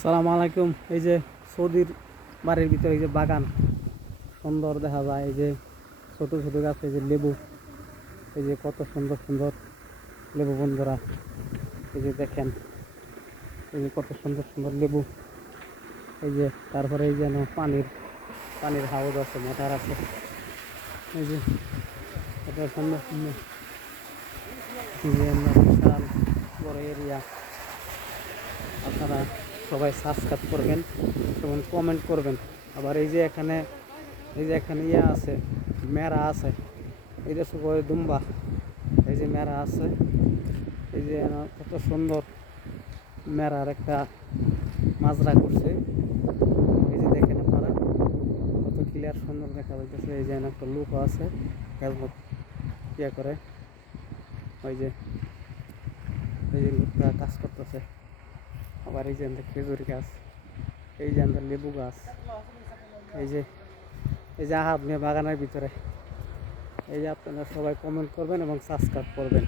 সালাম আলাইকুম। এই যে সৌদির বাড়ির ভিতরে এই যে বাগান সুন্দর দেখা যায়। এই যে ছোট ছোট গাছ, এই যে লেবু, এই যে কত সুন্দর সুন্দর লেবু বন্ধুরা। এই যে দেখেন, এই যে কত সুন্দর সুন্দর লেবু। এই যে তারপরে এই যেন পানির পানির হাউস আছে, মোটর আছে। এই যে কত সুন্দর সুন্দর, এই যে বিশাল বড় এরিয়া। আপনারা সবাই সাবস্ক্রাইব করবেন এবং কমেন্ট করবেন। আবার এই যে এখানে, এই যে এখানে ইয়ে আছে, মেরা আছে। এই যে সবাই দুম্বা, এই যে মেরা আছে। এই যে কত সুন্দর মেরার একটা মাজরা করছে। এই যে দেখেন আপনারা, কত ক্লিয়ার সুন্দর দেখা যাইতেছে। এই যে একটা লোকও আছে, হেলমেট ইয়ে করে। ওই যে এই যে লোকটা কাজ করতেছে। আবার এই যে খেজুর গাছ, এই যে লেবু গাছ। এই যে এই যে আপনি বাগানের ভিতরে। এই যে আপনারা সবাই কমেন্ট করবেন এবং সাবস্ক্রাইব করবেন।